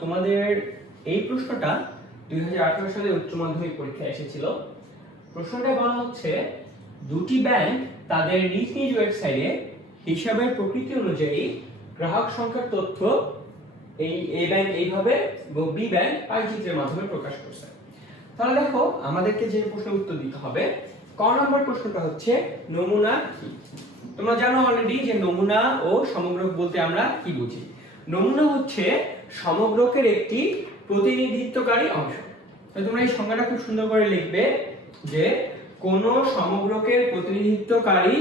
তোমাদের এই প্রশ্নটা 2018 সালে উচ্চ মাধ্যমিক পরীক্ষায় এসেছিল। প্রশ্নটা বলা হচ্ছে দুটি ব্যাংক তাদের নিজ নিজ ওয়েবসাইটে হিসাবের প্রকৃতি অনুযায়ী গ্রাহক সংখ্যার তথ্য এই এ ব্যাংক এইভাবে এবং বি ব্যাংক পাইচিত্রের মাধ্যমে প্রকাশ করছে। তাহলে দেখো আমাদেরকে যে প্রশ্নের উত্তর দিতে হবে। ক নম্বর প্রশ্নটা হচ্ছে নমুনা কি? তোমরা জানো অলরেডি যে নমুনা ও সমগ্রক বলতে আমরা কি বুঝি। নমুনা হচ্ছে সমগ্রকের একটি প্রতিনিধিত্বকারী অংশ। তোমরা এই সংজ্ঞাটা খুব সুন্দর করে লিখবে যে কোন সমগ্রকের প্রতিনিধিত্বকারী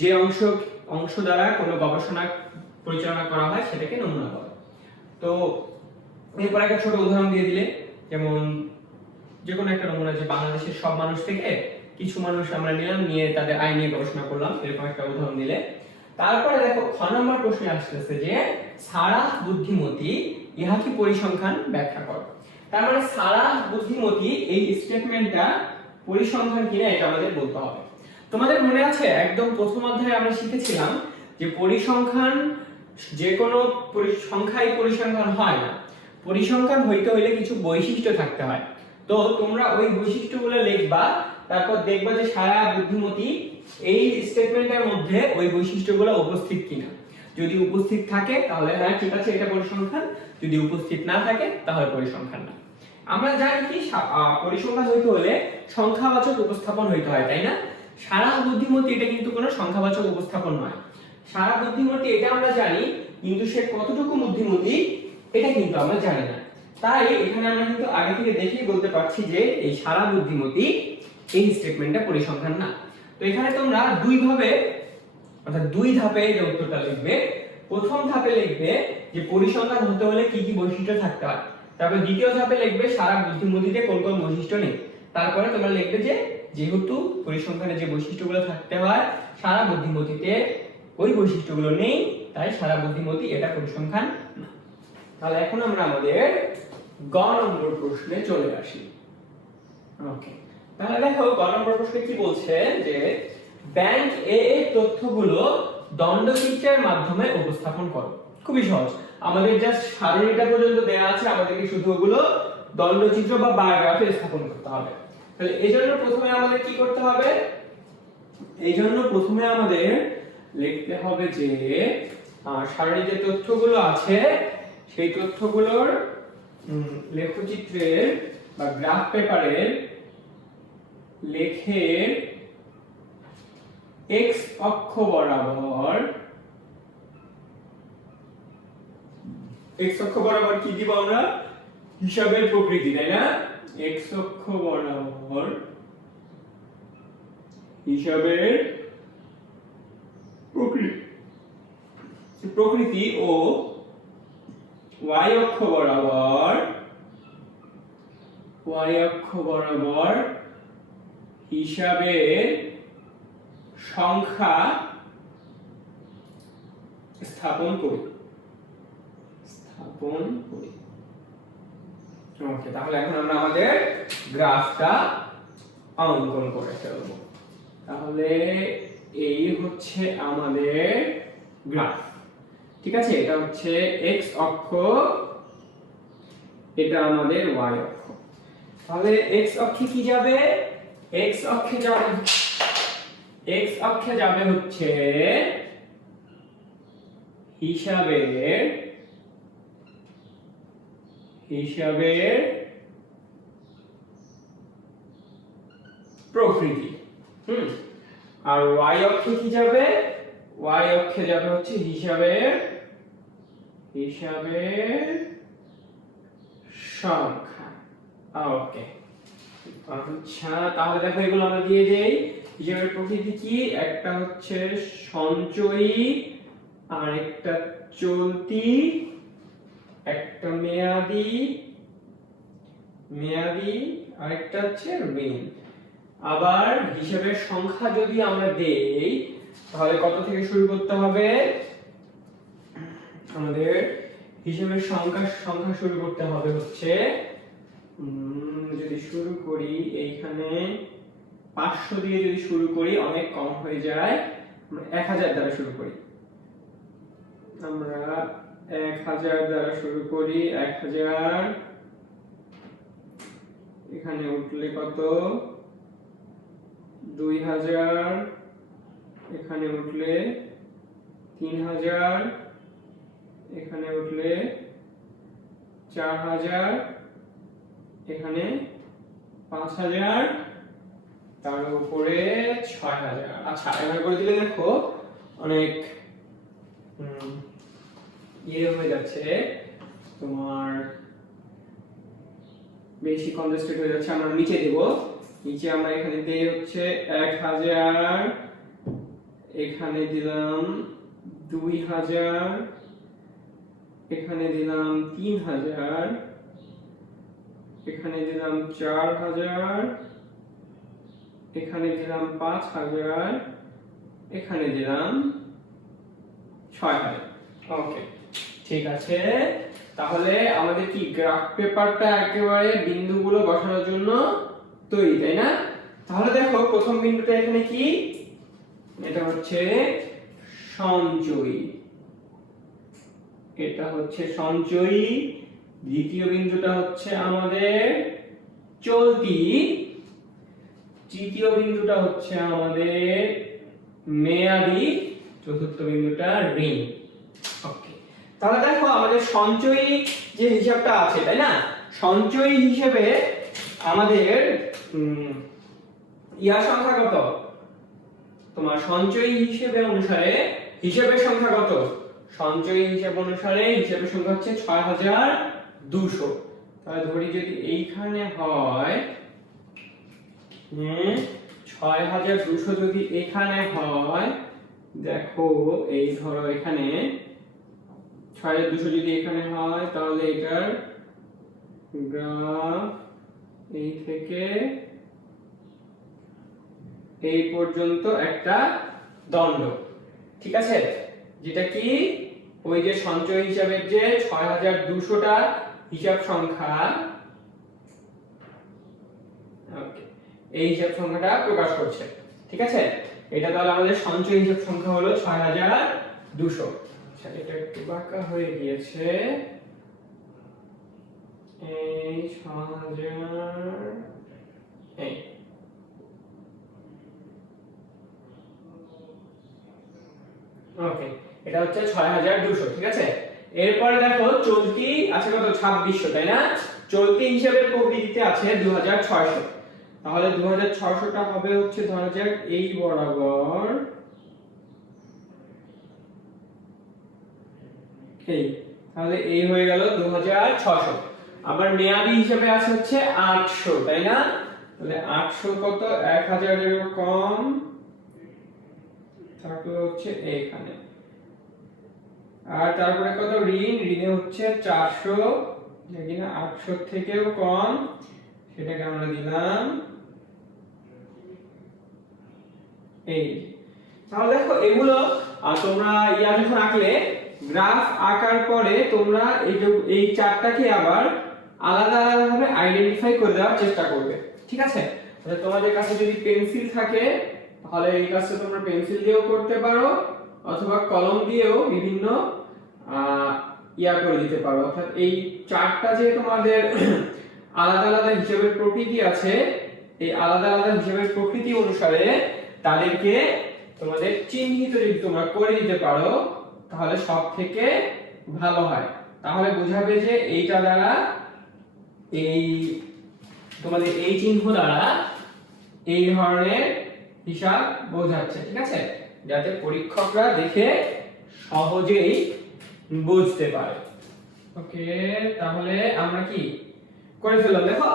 যে অংশ দ্বারা কোনো গবেষণা পরিচালনা করা হয় সেটাকে নমুনা বলে। তো এরপর একটা ছোট উদাহরণ দিয়ে দিলে, যেমন যে কোনো একটা নমুনা, যে বাংলাদেশের সব মানুষ থেকে কিছু মানুষ আমরা নিলাম, নিয়ে তাদের আয় নিয়ে গবেষণা করলাম, এরকম একটা উদাহরণ দিলে। তারপরে দেখো খ নম্বর প্রশ্নে আসতেছে যে সারা বুদ্ধিমতী ইহা কি পরিসংখ্যান ব্যাখ্যা করো। তার মানে সারা বুদ্ধিমতী এই স্টেটমেন্টটা পরিসংখ্যান কিনা এটা আমাদের বলতে হবে। তোমাদের মনে আছে একদম প্রথম অধ্যায়ে আমরা শিখেছিলাম যে পরিসংখ্যান যে কোনো সংখ্যাই পরিসংখ্যান হয় না, পরিসংখ্যান হইতে হইলে কিছু বৈশিষ্ট্য থাকতে হয়। তো তোমরা ওই বৈশিষ্ট্যগুলো লিখবা, তারপর দেখবা যে সারা বুদ্ধিমতী এই স্টেটমেন্টের মধ্যে ওই বৈশিষ্ট্যগুলো উপস্থিত কিনা। যদি উপস্থিত থাকে তাহলে হ্যাঁ ঠিক আছে এটা পরিসংখ্যান, যদি উপস্থিত না থাকে তাহলে পরিসংখ্যান না। আমরা জানি কি পরিসংখ্যান হইতে হলে সংখ্যাবাচক উপস্থাপন হইতে হয়, তাই না? সারা বুদ্ধিমতী এটা কিন্তু কোনো সংখ্যাবাচক উপস্থাপন নয়। সারা বুদ্ধিমতী এটা আমরা জানি, কিন্তু সে কতটুকু বুদ্ধিমতী এটা কিন্তু আমরা জানি না। তাই এখানে আমরা কিন্তু আগে থেকে দেখেই বলতে পারছি যে এই সারা বুদ্ধিমতী এই স্টেটমেন্টটা পরিসংখ্যান না। তো এখানে তোমরা দুই ধাপে এই উত্তরটা লিখবে। প্রথম ধাপে লিখবে যে পরিসংখ্যান হতে হলে কি কি বৈশিষ্ট্য থাকতে হয়, তারপর দ্বিতীয় ধাপে লিখবে সারা বুদ্ধিমতীতে কোন কোন বৈশিষ্ট্য নেই। তারপরে তোমরা লিখবে যে যেহেতু পরিসংখ্যানে যে বৈশিষ্ট্যগুলো থাকতে হয় সারা বুদ্ধিমতীতে ওই বৈশিষ্ট্যগুলো নেই, তাই সারা বুদ্ধিমতী এটা পরিসংখ্যান না। তাহলে এখন আমরা আমাদের গ নম্বর প্রশ্নে চলে আসি। ওকে, তাহলে দেখো গ নম্বর প্রশ্নে কি বলছে যে ব্যাংক এ এর তথ্যগুলো দণ্ডচিত্রের মাধ্যমে উপস্থাপন করো। খুবই সহজ, আমাদের জাস্ট সারণীটা পর্যন্ত দেয়া আছে, আমাদেরকে শুধু ওগুলো দণ্ডচিত্র বা বার গ্রাফে স্থাপন করতে হবে। তাহলে এইজন্য প্রথমে আমাদের কি করতে হবে? এইজন্য প্রথমে আমাদের লিখতে হবে যে সারণীতে তথ্যগুলো আছে সেই তথ্যগুলোর লেখচিত্রের বা গ্রাফ পেপারের লেখের এক্স অক্ষ বরাবর কি দিব আমরা? হিসাবের প্রকৃতি, তাই না? এক্স অক্ষ বরাবর হিসাবের প্রকৃতি ও y অক্ষ বরাবর হিসাবের সংখ্যা স্থাপন করি। ওকে, তাহলে এখন আমরা আমাদের গ্রাফটা অঙ্কন করে ফেলবো। তাহলে এই হচ্ছে আমাদের গ্রাফ, ঠিক আছে? এটা হচ্ছে x অক্ষ, এটা আমাদের y অক্ষ। তাহলে x অক্ষে কি যাবে? x অক্ষে যাবে হচ্ছে হিসাবের প্রকৃতি। আর y অক্ষে কি যাবে? y অক্ষে যাবে হচ্ছে হিসাবের সংখ্যা। ওকে, আচ্ছা তাহলে দেখো এগুলো আমরা দিয়ে দেই। হিসাবের প্রকৃতি কি? একটা হচ্ছে সঞ্চয়ী, আর একটা চলতি, একটা মেয়াদি, আর একটা হচ্ছে ঋণ। আবার হিসাবের সংখ্যা যদি আমরা দেই তাহলে কত থেকে শুরু করতে হবে? আমাদের হিসাবের সংখ্যা শুরু করতে হবে হচ্ছে, যদি শুরু করি এইখানে 500 দিয়ে যদি শুরু করি অনেক কম হয়ে যায়, 1000 দ্বারা শুরু করি। আমরা 1000 দ্বারা শুরু করি, 1000, এখানে উঠলে কত, 2000, এখানে উঠলে 3000, এখানে উঠলে 4000, এখানে 5000, তার উপরে 6000। আচ্ছা, এবার করে দিলে দেখো অনেক ইয়ে হয়ে যাচ্ছে, তোমার বেশি কনজেস্টেড হয়ে যাচ্ছে। আমরা নিচে দেব, নিচে আমরা এখানে দিয়ে হচ্ছে 1000, এখানে দিলাম 2000, এখানে দিলাম 3000, এখানে দিলাম 4000, এখানে দিলাম 5000, এখানে দিলাম 6000। ওকে, ঠিক আছে। তাহলে আমাদের কি গ্রাফ পেপারটা একেবারে বিন্দুগুলো বসানোর জন্য তৈরি, তাই না? তাহলে দেখো প্রথম বিন্দুটা এখানে কি, এটা হচ্ছে সঞ্চয়ী, এটা হচ্ছে সঞ্চয়ী। দ্বিতীয় বিন্দুটা হচ্ছে আমাদের চলতি, তৃতীয় বিন্দুটা হচ্ছে আমাদের মেয়াদি, চতুর্থ বিন্দুটা ঋণ। ওকে, তাহলে দেখো আমাদের সঞ্চয়ী যে হিসাবটা আছে, তাই না? সঞ্চয়ী হিসেবে আমাদের ইয়ার সংখ্যা কত, তোমার সঞ্চয়ী হিসেবে অনুসারে হিসেবের সংখ্যা কত, সঞ্চয়ী হিসেব অনুসারে হিসেবের সংখ্যা হচ্ছে 6200। তাহলে ধরি যদি এইখানে হয় 6200, যদি এখানে হয়, দেখো এই ধরো এখানে 6200 যদি এখানে হয়, তাহলে এটার গ্রাফ এই থেকে এই পর্যন্ত একটা দণ্ড, ঠিক আছে? যেটা কি ওই যে সঞ্চয় হিসাবের যে 6200টা হিসাব সংখ্যা, ওকে, এই হিসাব সংখ্যাটা প্রকাশ করছে, ঠিক আছে? এটা তাহলে আমাদের সঞ্চয় হিসাব সংখ্যা হলো 6200। আচ্ছা, এটা একটু বাঁকা হয়ে গিয়েছে, এই 6000, এই ওকে, এটা হচ্ছে 6200, ঠিক আছে? এরপরে দেখো চলতি আছে কত, 2600, তাই না? চলতি হিসাবের প্রকৃতিতে আছে 2600। তাহলে 2600টা হবে হচ্ছে ধরা যাক এই বরাবর, এই, তাহলে এই হয়ে গেল 2600। আবার মেয়াদি হিসাবে আছে হচ্ছে 800, তাই না? তাহলে 800 কত, 1000 এর কম, তারপরে হচ্ছে এইখানে, আর তারপরে কত ঋণ, ঋণে হচ্ছে 400, যেটা 800 থেকেও কম, সেটাকে আমরা দিলাম এই। তাহলে দেখো এগুলো তোমরা ইয়া যখন আঁকলে, গ্রাফ আঁকার পরে তোমরা এই চারটাকে আবার আলাদা আলাদা ভাবে আইডেন্টিফাই করে দেওয়ার চেষ্টা করবে, ঠিক আছে? তাহলে তোমাদের কাছে যদি পেন্সিল থাকে, তাহলে এই কাজটা তোমরা পেন্সিল দিয়েও করতে পারো, অথবা কলম দিয়েও বিভিন্ন ইয়া করে দিতে পারো। অর্থাৎ এই চারটা যে তোমাদের আলাদা আলাদা হিসাবের প্রকৃতি আছে, এই আলাদা আলাদা হিসাবের প্রকৃতি অনুসারে তাদেরকে তোমাদের চিহ্নিত যদি তোমরা করে দিতে পারো, তাহলে সব থেকে ভালো হয়। তাহলে বোঝাবে যে এইটা দ্বারা, এই তোমাদের এই চিহ্ন দ্বারা এই ধরনের হিসাব বোঝাচ্ছে, ঠিক আছে? যাতে পরীক্ষকরা দেখে সহজেই বুঝতে পারে। ওকে, তাহলে আমরা কি করে ফেললাম, দেখো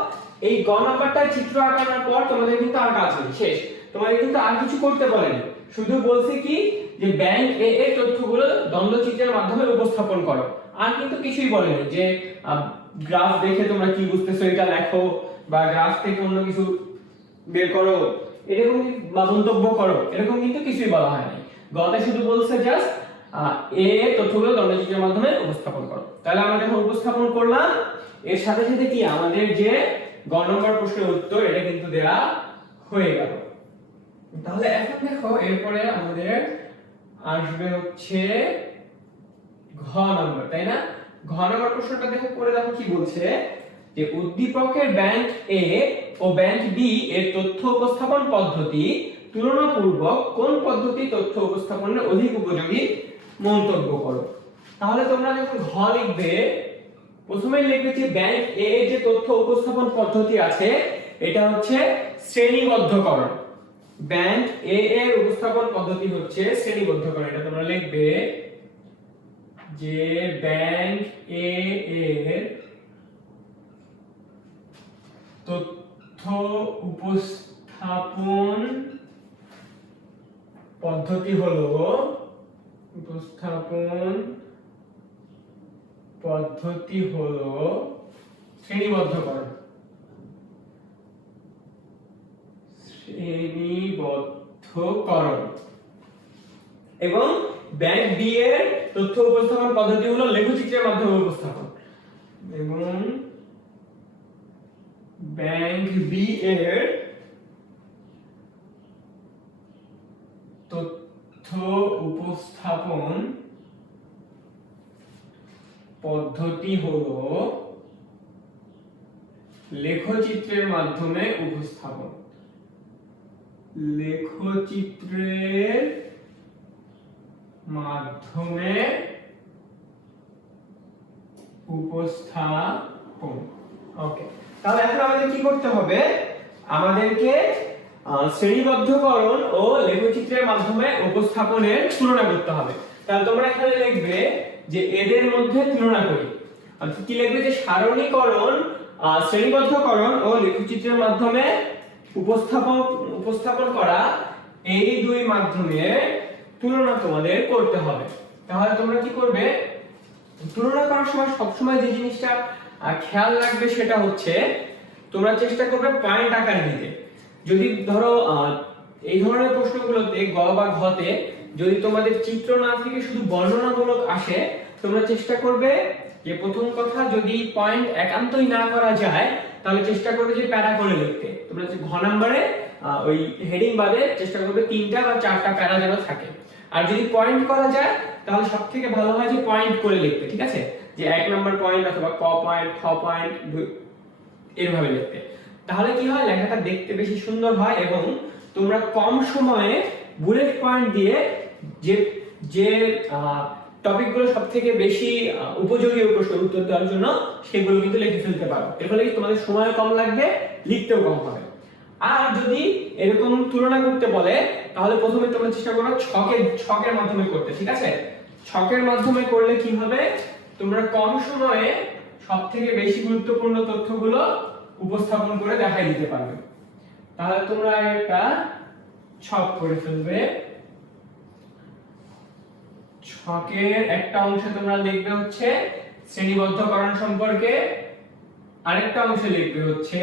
এই গ নাম্বারটা চিত্র আঁকানোর পর তোমাদের কিন্তু আর কাজ নেই, শেষ। তোমাদের কিন্তু আর কিছু করতে বলেনি, শুধু বলছে কি যে ব্যাংক এ এর তথ্যগুলো দ্বন্দ্বচিত্রের মাধ্যমে উপস্থাপন করো। আর কিন্তু কিছুই বলেনি যে গ্রাফ দেখে তোমরা কি বুঝতেছো এটা লেখো, বা গ্রাফ থেকে অন্য কিছু বের করো, এরকম বা মন্তব্য করো, এরকম কিন্তু কিছুই বলা হয়নি। গতে শুধু বলছে জাস্ট এ তথ্যগুলো দ্বন্দ্বচিত্রের মাধ্যমে উপস্থাপন করো। তাহলে আমরা যখন উপস্থাপন করলাম, এর সাথে সাথে কি আমাদের যে গ নম্বর প্রশ্নের উত্তর, এটা কিন্তু দেয়া হয়ে গেল। তাহলে এখন দেখো এরপরে আমাদের আসবে হচ্ছে ঘ নম্বর, তাই না? ঘ নম্বর প্রশ্নটা দেখো, করে দেখো কি বলছে, যে উদ্দীপকের ব্যাংক এ ও ব্যাংক বি এর তথ্য উপস্থাপন পদ্ধতি তুলনাপূর্বক কোন পদ্ধতি তথ্য উপস্থাপনের অধিক উপযোগী মন্তব্য করো। তাহলে তোমরা যখন ঘ লিখবে, প্রথমেই লিখবে যে ব্যাংক এ এর যে তথ্য উপস্থাপন পদ্ধতি আছে এটা হচ্ছে শ্রেণীবদ্ধকরণ। ব্যাংক এ এর উপস্থাপন পদ্ধতি হচ্ছে শ্রেণীবদ্ধকরণ। এটা তোমরা লিখবে যে ব্যাংক এ এর তথ্য উপস্থাপন পদ্ধতি হলো শ্রেণীবদ্ধকরণ। এবং ব্যাংক বি এর তথ্য উপস্থাপন পদ্ধতি হলো লেখচিত্রের মাধ্যমে উপস্থাপন। এবং ব্যাংক বি এর তথ্য উপস্থাপন পদ্ধতি হলো লেখচিত্রের মাধ্যমে উপস্থাপন। লেখচিত্রের মাধ্যমে উপস্থাপন। ওকে, তাহলে এখন আমাদের কি করতে হবে, আমাদেরকে শ্রেণীবদ্ধকরণ ও লেখচিত্রের মাধ্যমে উপস্থাপনের তুলনা করতে হবে। তাহলে তোমরা এখানে লিখবে যে এদের মধ্যে তুলনা করি, অর্থাৎ কি লিখবে, যে সারণীকরণ, শ্রেণীবদ্ধকরণ ও লেখচিত্রের মাধ্যমে উপস্থাপন করা, এই দুই মাধ্যমে তুলনা তোমাদের করতে হবে। তাহলে তোমরা কি করবে, তুলনা করার সময় সবসময় যে জিনিসটা খেয়াল রাখবে সেটা হচ্ছে তোমরা চেষ্টা করবে পয়েন্ট আকারে দিতে। যদি ধরো এই ধরনের প্রশ্নগুলোতে গ বা ঘতে যদি তোমাদের চিত্র না থেকে শুধু বর্ণনামূলক আসে, তোমরা চেষ্টা করবে যে প্রথম কথা, যদি পয়েন্ট একান্তই না করা যায় তাহলে চেষ্টা করবে যে প্যারা করে লিখতে। তোমরা যে ঘ নম্বরে ওই হেডিং বাদে চেষ্টা করবে 3টা বা 4টা প্যারা যেন থাকে। আর যদি পয়েন্ট করা যায় তাহলে সবথেকে ভালো হয় যে পয়েন্ট করে লিখতে, ঠিক আছে? যে 1 নম্বর পয়েন্ট অথবা ক পয়েন্ট, খ পয়েন্ট, এভাবে লিখতে। তাহলে কি হয়, লেখাটা দেখতে বেশি সুন্দর হয় এবং তোমরা কম সময়ে বুলেট পয়েন্ট দিয়ে যে যে টপিকগুলো সবথেকে বেশি উপযোগী প্রশ্ন উত্তর দেওয়ার জন্য সেগুলো কিন্তু লিখে ফেলতে পারো। এর ফলে তোমাদের সময় কম লাগবে, লিখতেও কম হবে। আর যদি এরকম তুলনা করতে বলে তাহলে প্রথমে তোমরা চেষ্টা করো ছকের মাধ্যমে করতে, ঠিক আছে? ছকের মাধ্যমে করলে কি হবে, তোমরা কম সময়ে সবথেকে বেশি গুরুত্বপূর্ণ তথ্যগুলো উপস্থাপন করে দেখাই দিতে পারবে। তাহলে তোমরা একটা ছক করে ফেলবে। ছকের একটা অংশে তোমরা লিখবে হচ্ছে শ্রেণীবদ্ধকরণ সম্পর্কে, আরেকটা অংশে লিখবে হচ্ছে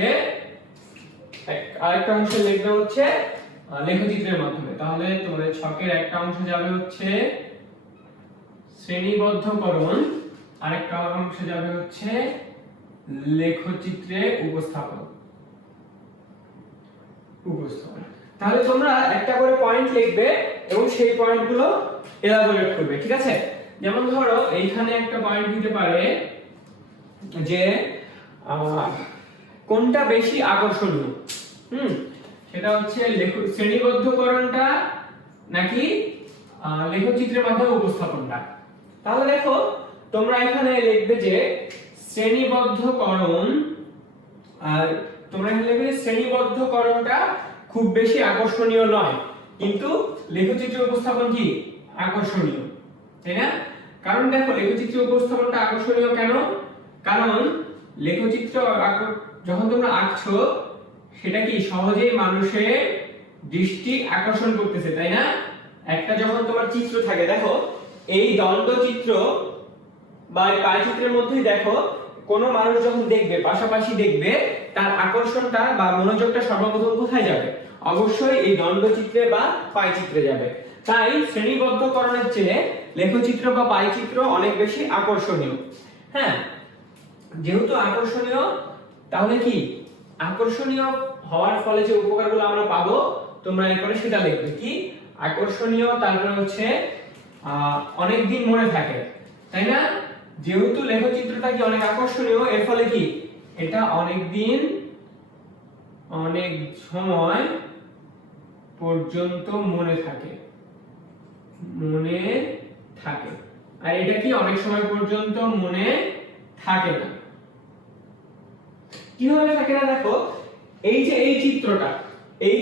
লেখচিত্রের মাধ্যমে। তাহলে তোমাদের ছকের একটা অংশ যাবে হচ্ছে শ্রেণীবদ্ধকরণ, আরেকটা অংশ যাবে হচ্ছে লেখচিত্রে উপস্থাপন। তাহলে তোমরা একটা করে পয়েন্ট লিখবে এবং সেই পয়েন্টগুলো এলাবোরেট করবে, ঠিক আছে? যেমন ধরো এইখানে একটা পয়েন্ট দিতে পারে যে কোনটা বেশি আকর্ষণীয়, সেটা হচ্ছে শ্রেণীবদ্ধকরণটা নাকি লেখচিত্রের মাধ্যমে উপস্থাপনটা। তাহলে দেখো তোমরা এখানে লিখবে যে শ্রেণীবদ্ধকরণ, আর তোমরা এখানে লিখবে শ্রেণীবদ্ধকরণটা খুব বেশি আকর্ষণীয় নয়, কিন্তু লেখচিত্র উপস্থাপন কি আকর্ষণীয়, তাই না? কারণ দেখো লেখচিত্র উপস্থাপনটা আকর্ষণীয় কেন, কারণ লেখচিত্র যখন তোমরা আঁকছো সেটা কি সহজেই মানুষের দৃষ্টি আকর্ষণ করতেছে, তাই না? একটা যখন তোমার চিত্র থাকে, দেখো এই দ্বন্দ্ব চিত্র বা পাই চিত্রের মধ্যেই দেখো কোন মানুষ যখন দেখবে, পাশাপাশি দেখবে, তার আকর্ষণটা বা মনোযোগটা সর্বপ্রথম কোথায় যাবে? অবশ্যই এই দ্বন্দ্ব চিত্রে বা পাই চিত্রে যাবে। তাই শ্রেণীবদ্ধকরণের চেয়ে লেখচিত্র বা পাই চিত্র অনেক বেশি আকর্ষণীয়। হ্যাঁ, যেহেতু আকর্ষণীয়, তাহলে কি আকর্ষণীয় হওয়ার ফলে যে উপকারগুলো আমরা পাবো তোমরা এরপরে সেটা লিখবে। কি আকর্ষণীয়, তারপরে হচ্ছে অনেক দিন মনে থাকে। তাই না? যেহেতু লেখচিত্রটা কি অনেক আকর্ষণীয়, এর ফলে কি এটা অনেক দিন অনেক সময় পর্যন্ত মনে থাকে, আর এটা কি অনেক সময় পর্যন্ত মনে থাকে না। কিভাবে থাকে না দেখো, এই যে এই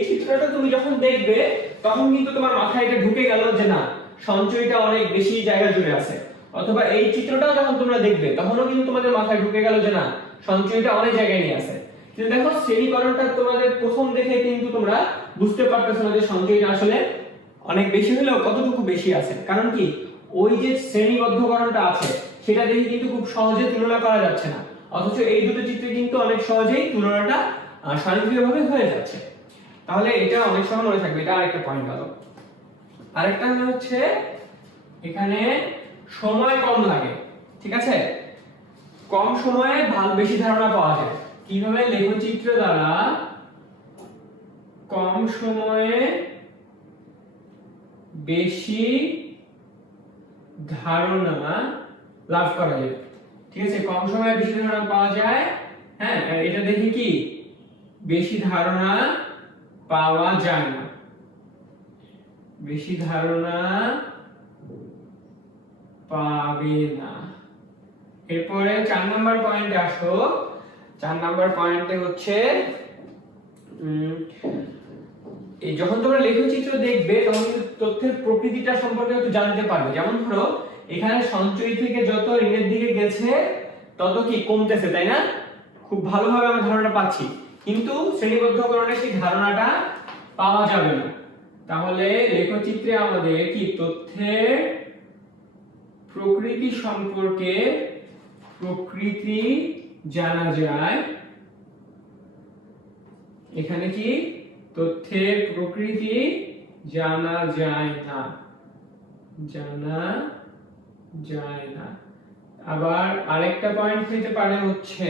চিত্রটা তুমি যখন দেখবে তখন কিন্তু তোমার মাথায় এটা ঢুকে গেল যে না, সঞ্চয়টা অনেক বেশি জায়গা জুড়ে আছে। অথবা এই চিত্রটাও যখন তোমরা দেখবে তখনও কিন্তু তোমাদের মাথায় ঢুকে গেল যে না, সঞ্চয়টা অনেক জায়গায় নিয়ে আছে। কিন্তু দেখো শ্রেণীকরণটা তোমাদের প্রথম দেখে কিন্তু তোমরা বুঝতে পারতেছো না যে সঞ্চয়টা আসলে অনেক বেশি হলেও কতটুকু বেশি আছে। কারণ কি, ওই যে শ্রেণীবদ্ধকরণটা আছে সেটা দেখে কিন্তু খুব সহজে তুলনা করা যাচ্ছে না, অথচ এই দুটো চিত্রে কিন্তু অনেক সহজেই তুলনাটা স্বয়ংক্রিয়ভাবে হয়ে যাচ্ছে। তাহলে এটা অনেক সময় মনে থাকবে, এটা আরেকটা পয়েন্ট গেল। আরেকটা হচ্ছে এখানে সময় কম লাগে, ঠিক আছে? কম সময়ে বেশি ধারণা পাওয়া যায়। কিভাবে? লেখচিত্র দ্বারা কম সময়ে বেশি ধারণা লাভ করা যায়, ঠিক আছে? কম সময়ে বেশি ধারণা পাওয়া যায়। হ্যাঁ, এটা দেখি কি বেশি ধারণা পাওয়া যায় না, বেশি ধারণা পাবে না। এরপরে 4 নাম্বার পয়েন্টে আসো। 4 নাম্বার পয়েন্টে হচ্ছে এই যখন তোমরা লেখচিত্র দেখবে তখন তথ্যের প্রকৃতিটা সম্পর্কে একটু জানতে পারবে। যেমন ধরো এখানে সঞ্চয় থেকে যত ঋণের দিকে গেছে তত কি কমতেছে, তাই না? খুব ভালোভাবে আমরা ধারণা পাচ্ছি, কিন্তু শ্রেণীবদ্ধকরণে সেই ধারণাটা পাওয়া যাবে না। তাহলে লেখচিত্রে আমাদের কি তথ্যের প্রকৃতি সম্পর্কে জানা যায়। এখানে কি তথ্যের প্রকৃতি জানা যায় না। আবার আরেকটা পয়েন্ট হইতে পারে হচ্ছে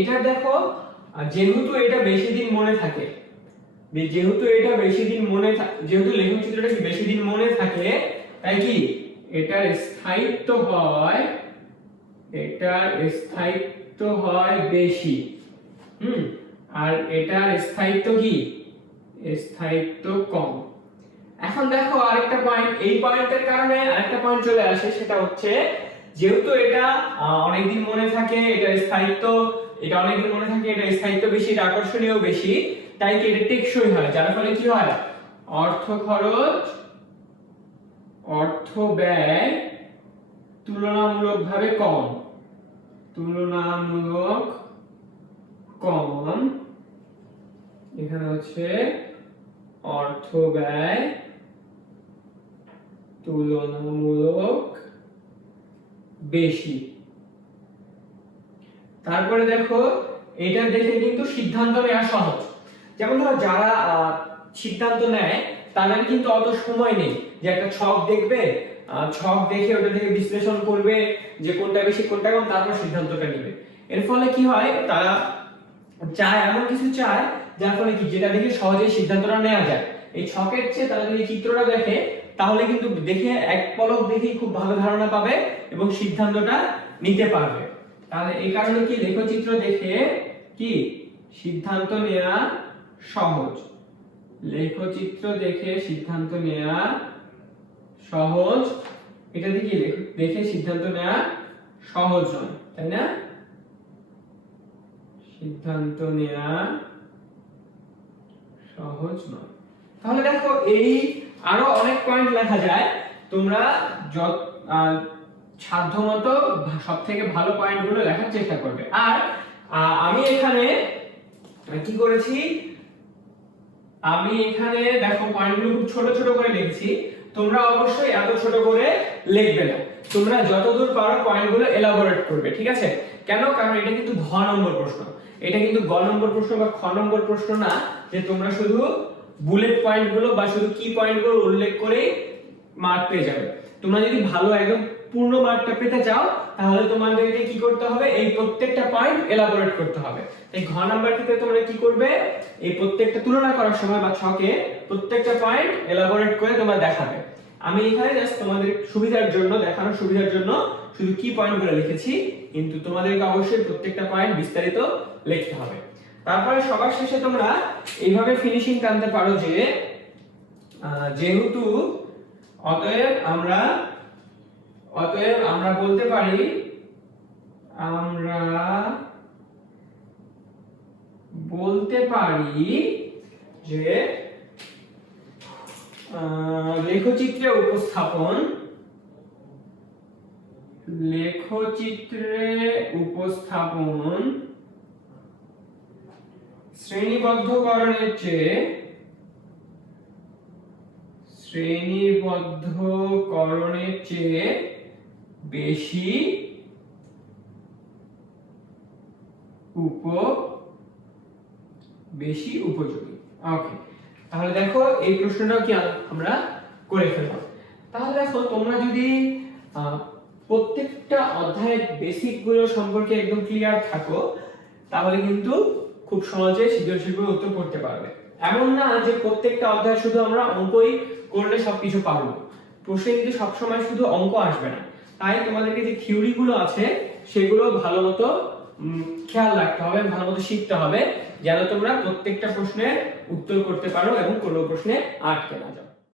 এটা দেখো, যেহেতু এটা বেশি দিন মনে থাকে, যেহেতু লেখচিত্রটা কি বেশি দিন মনে থাকে, তাই কি এটার স্থায়িত্ব হয় বেশি। আর এটার স্থায়িত্ব কম। এখন দেখো আরেকটা পয়েন্ট, এই পয়েন্টের কারণে আরেকটা পয়েন্ট চলে আসে, সেটা হচ্ছে যেহেতু এটা অনেকদিন মনে থাকে, এটার স্থায়িত্ব বেশি, এটা আকর্ষণীয় বেশি, তাই কি এটা টেকসই হয়, যার ফলে কি হয় অর্থ ব্যয় তুলনামূলকভাবে কম। এখানে হচ্ছে অর্থ ব্যয় তুলনামূলক বেশি। তারপরে দেখো এটা দেখে কিন্তু সিদ্ধান্ত নেওয়া সহজ। যেমন ধরো যারা সিদ্ধান্ত নেয় তাদের কিন্তু অত সময় নেই যে একটা ছক দেখবে, ছক দেখে ওটা থেকে বিশ্লেষণ করবে যে কোনটা বেশি কোনটা কম, তারপর সিদ্ধান্তটা নেবে। এর ফলে কি হয়, তারা এমন কিছু চায় যার ফলে কি যেটা দেখে সহজে সিদ্ধান্তটা নেওয়া যায়। এই ছকের চেয়ে তারা যদি চিত্রটা দেখে তাহলে কিন্তু দেখে এক পলক দেখেই খুব ভালো ধারণা পাবে এবং সিদ্ধান্তটা নিতে পারবে। তাহলে এই কারণে কি লেখচিত্র দেখে কি সিদ্ধান্ত নেওয়া সহজ, এটা দেখে সিদ্ধান্ত নেওয়া সহজ নয়, তাই না? সিদ্ধান্ত নেওয়া সহজ নয়। তাহলে দেখো এই আরো অনেক পয়েন্ট লেখা যায়, তোমরা সাধ্যমতো সবথেকে ভালো পয়েন্টগুলো লেখার চেষ্টা করবে। আর আমি এখানে কি করেছি, দেখো পয়েন্টগুলো খুব ছোট ছোট করে লিখছি। তোমরা অবশ্যই এত ছোট করে লিখবে না, তোমরা যতদূর পারো পয়েন্টগুলো এলাবোরেট করবে, ঠিক আছে? কেন? কারণ এটা কিন্তু ঘ নম্বর প্রশ্ন, এটা কিন্তু গ নম্বর প্রশ্ন বা খ নম্বর প্রশ্ন না যে তোমরা শুধু বুলেট পয়েন্টগুলো বা শুধু কি পয়েন্টগুলো উল্লেখ করে মার্ক পেয়ে যাবে। তোমরা যদি ভালো একদম পূর্ণ মার্কটা পেতে চাও তাহলে তোমাদেরকে কি করতে হবে, এই প্রত্যেকটা পয়েন্ট এলাবোরেট করতে হবে। এই ঘ নাম্বার ক্ষেত্রে তোমরা কি করবে, এই প্রত্যেকটা তুলনা করার সময় বা ছকে প্রত্যেকটা পয়েন্ট এলাবোরেট করে তোমরা দেখাবে। আমি এখানে জাস্ট তোমাদের সুবিধার জন্য, দেখানোর সুবিধার জন্য শুধু কি পয়েন্টগুলো লিখেছি, কিন্তু তোমাদেরকে অবশ্যই প্রত্যেকটা পয়েন্ট বিস্তারিত লিখতে হবে। তারপরে সবার শেষে তোমরা এইভাবে ফিনিশিং টানতে পারো যে যেহেতু অতএব আমরা বলতে পারি, যে লেখচিত্রে উপস্থাপন শ্রেণীবদ্ধকরণের চেয়ে বেশি উপযোগী। ওকে, তাহলে দেখো এই প্রশ্নটাও কি আমরা করে ফেললাম। তাহলে দেখো তোমরা যদি প্রত্যেকটা অধ্যায়ের বেসিক গুলো সম্পর্কে একদম ক্লিয়ার থাকো তাহলে কিন্তু খুব সহজে সৃজনশীলগুলো উত্তর করতে পারবে। এমন না যে প্রত্যেকটা অধ্যায় শুধু আমরা অঙ্কই করলে সবকিছু পারবো, প্রশ্নে কিন্তু সবসময় শুধু অঙ্ক আসবে না। তাই তোমাদেরকে যে থিওরি গুলো আছে সেগুলো ভালো মতো খেয়াল রাখতে হবে, ভালো মতো শিখতে হবে, যেন তোমরা প্রত্যেকটা প্রশ্নের উত্তর করতে পারো এবং কোনো প্রশ্নে আটকে না যাও।